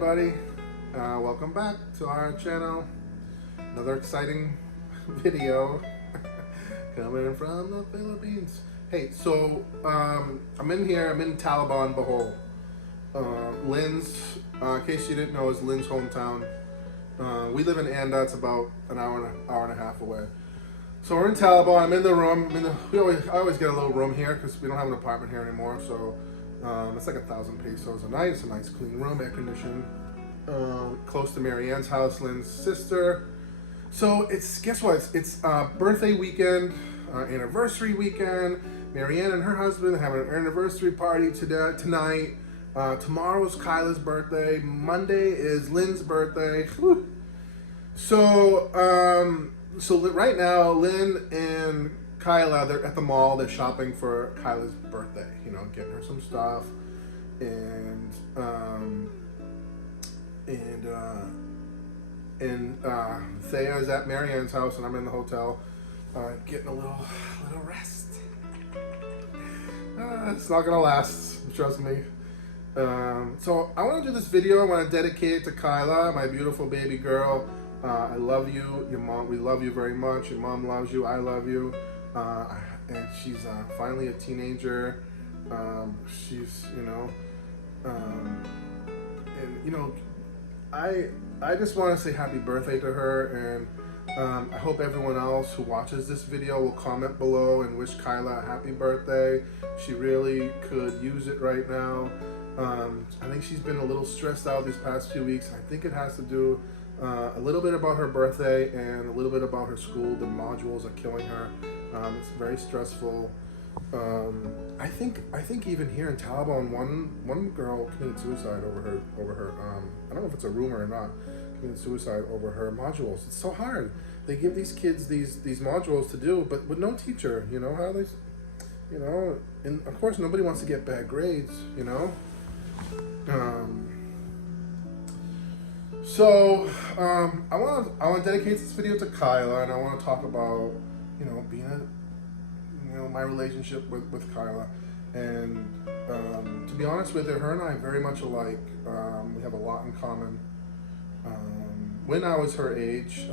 everybody, welcome back to our channel. Another exciting video coming from the Philippines. Hey, so I'm in Taliban, Bohol. Lynn's, in case you didn't know, is Lynn's hometown. We live in Anda. It's about an hour and a half away. So we're in Taliban. I'm in the room. I always get a little room here because we don't have an apartment here anymore. So it's like 1,000 pesos a night. It's a nice clean room, air conditioned, close to Marianne's house, Lynn's sister. So guess what? It's birthday weekend, anniversary weekend. Marianne and her husband have an anniversary party tonight. Tomorrow's Kyla's birthday. Monday is Lynn's birthday. Whew. So right now, Lynn and Kyla, they're at the mall. They're shopping for Kyla's birthday. You know, getting her some stuff, and Thea's at Marianne's house, and I'm in the hotel, getting a little rest. It's not gonna last, trust me. So I want to do this video. I want to dedicate it to Kyla, my beautiful baby girl. I love you, your mom. We love you very much. Your mom loves you. I love you. And she's finally a teenager. She's, I just want to say happy birthday to her, and I hope everyone else who watches this video will comment below and wish Kyla a happy birthday. She really could use it right now. I think she's been a little stressed out these past few weeks, and I think it has to do a little bit about her birthday and a little bit about her school. The modules are killing her. It's very stressful. I think even here in Taliban, one girl committed suicide over her. I don't know if it's a rumor or not. Committed suicide over her modules. It's so hard. They give these kids these modules to do, but with no teacher. You know how they, and of course nobody wants to get bad grades. So I want to dedicate this video to Kyla, and I want to talk about being my relationship with Kyla, and to be honest with her and I are very much alike. We have a lot in common. When I was her age,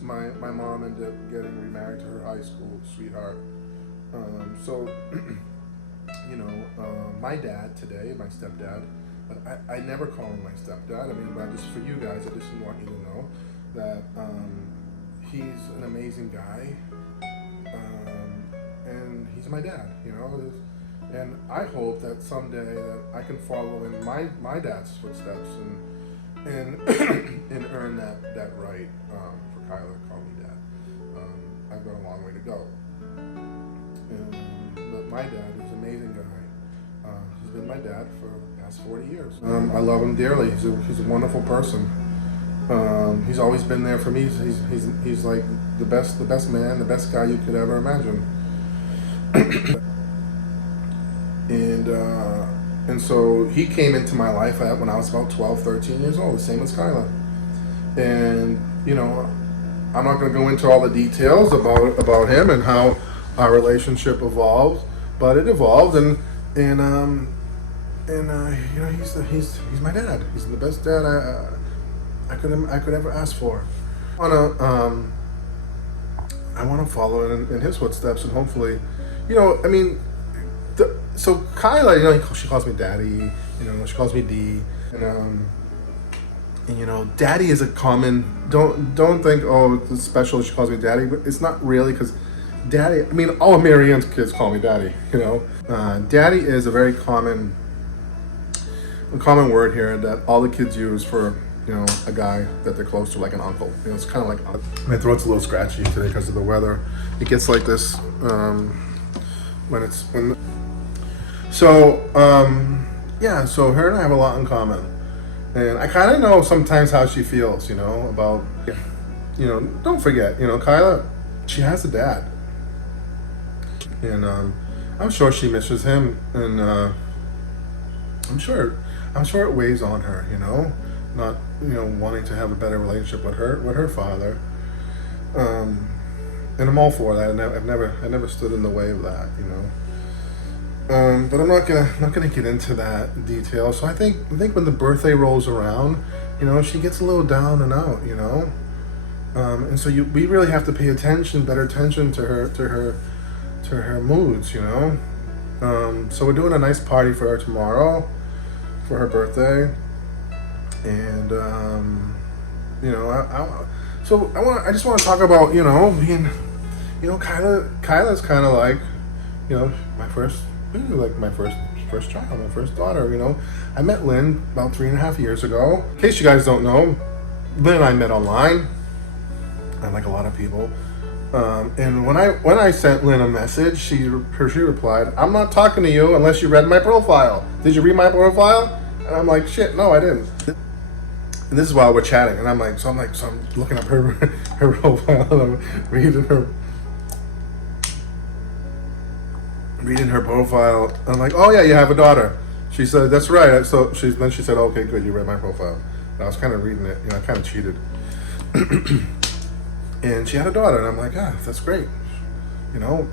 my mom ended up getting remarried to her high school sweetheart. My dad today, my stepdad, but I never call him my stepdad. I mean, but just for you guys, I just want you to know that he's an amazing guy, and he's my dad. And I hope that someday that I can follow in my dad's footsteps and and earn that right for Kyla to call me dad. I've got a long way to go. But my dad is an amazing guy. He's been my dad for the past 40 years. I love him dearly. He's a wonderful person. He's always been there for me. He's like the best man, the best guy you could ever imagine. And so he came into my life when I was about 12, 13 years old, the same as Kyla. And I'm not going to go into all the details about him and how our relationship evolved, but it evolved, and he's my dad. He's the best dad I could ever ask for. I want to follow in his footsteps, and hopefully, so Kyla, she calls me daddy. She calls me D, and daddy is a common. Don't think, oh, it's special. She calls me daddy, but it's not really, because daddy. I mean, all of Marianne's kids call me daddy. Daddy is a very common word here that all the kids use for a guy that they're close to, like an uncle. It's kind of like, my throat's a little scratchy today because of the weather. It gets like this So her and I have a lot in common, and I kind of know sometimes how she feels, about, don't forget, Kyla, she has a dad, and I'm sure she misses him, and I'm sure it weighs on her, not wanting to have a better relationship with her father, and I'm all for that. I've never stood in the way of that, But I'm not gonna get into that detail. So I think when the birthday rolls around, you know, she gets a little down and out, you know. And so we really have to pay better attention to her moods, you know. So we're doing a nice party for her tomorrow, for her birthday, and you know, I just want to talk about, you know, being, you know, Kyla's kind of like, you know, my first child, my first daughter. You know, I met Lynn about 3.5 years ago. In case you guys don't know, Lynn and I met online, like a lot of people. And when I sent Lynn a message, she replied, "I'm not talking to you unless you read my profile. Did you read my profile?" And I'm like, "Shit, no, I didn't." And this is while we're chatting, and I'm looking up her profile, and I'm reading her profile. I'm like, "Oh yeah, you have a daughter." She said, "That's right." So then she said, "Okay, good, you read my profile." And I was kind of reading it, you know, I kind of cheated. And she had a daughter, and I'm like, "Ah, that's great." You know,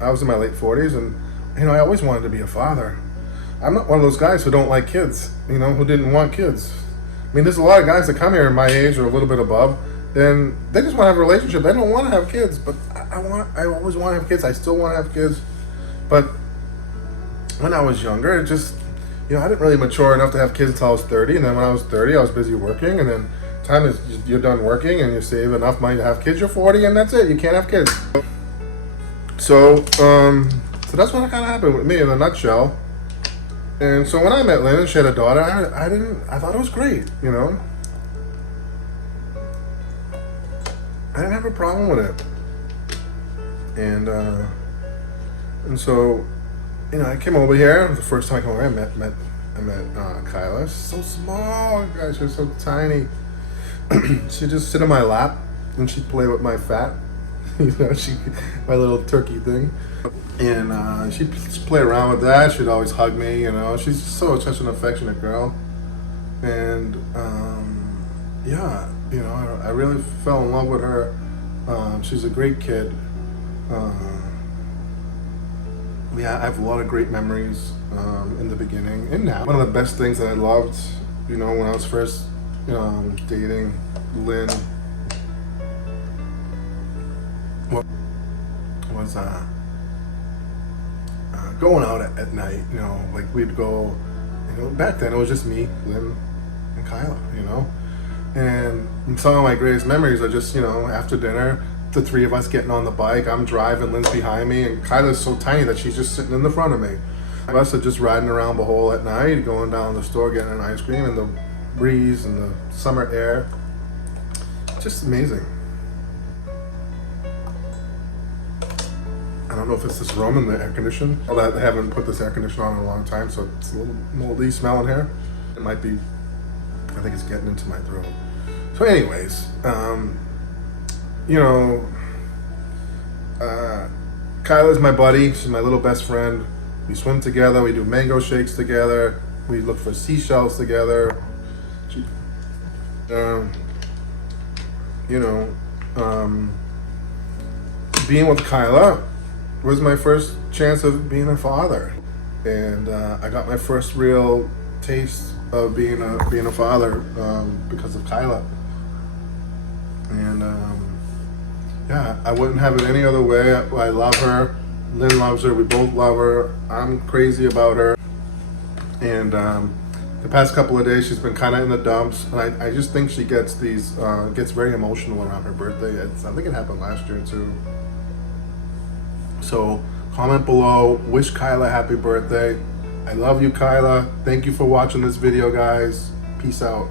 I was in my late 40s, and you know, I always wanted to be a father. I'm not one of those guys who don't like kids, you know, who didn't want kids. I mean, there's a lot of guys that come here my age or a little bit above, and they just want to have a relationship. They don't want to have kids, but I always want to have kids. I still want to have kids. But when I was younger, it just, you know, I didn't really mature enough to have kids until I was 30. And then when I was 30, I was busy working. And then time is, you're done working and you save enough money to have kids. You're 40 and that's it. You can't have kids. So that's what kind of happened with me in a nutshell. And so when I met Lynn and she had a daughter, I thought it was great, you know. I didn't have a problem with it. And so, you know, I came over here. The first time I came over here, I met Kyla. She's so small, guys. She's so tiny. She'd just sit on my lap and she'd play with my fat, you know, my little turkey thing. And she'd play around with that. She'd always hug me, you know. She's so such an affectionate girl. And yeah, you know, I really fell in love with her. She's a great kid. Yeah, I have a lot of great memories in the beginning and now. One of the best things that I loved, you know, when I was first dating Lynn was going out at night. You know, like we'd go, you know, back then it was just me, Lynn, and Kyla, you know. And some of my greatest memories are just, you know, after dinner, the three of us getting on the bike. I'm driving, Lynn's behind me, and Kyla's so tiny that she's just sitting in the front of me. Us are just riding around Bohol at night, going down to the store, getting an ice cream, and the breeze and the summer air. Just amazing. I don't know if it's this room and the air condition. I haven't put this air conditioner on in a long time, so it's a little moldy smell in here. It might be, I think it's getting into my throat. So anyways, you know, Kyla's my buddy. She's my little best friend. We swim together. We do mango shakes together. We look for seashells together. You know, being with Kyla was my first chance of being a father, and I got my first real taste of being a father because of Kyla. And yeah, I wouldn't have it any other way. I love her. Lynn loves her. We both love her. I'm crazy about her. And the past couple of days, she's been kind of in the dumps. And I just think she gets very emotional around her birthday. I think it happened last year too. So comment below. Wish Kyla happy birthday. I love you, Kyla. Thank you for watching this video, guys. Peace out.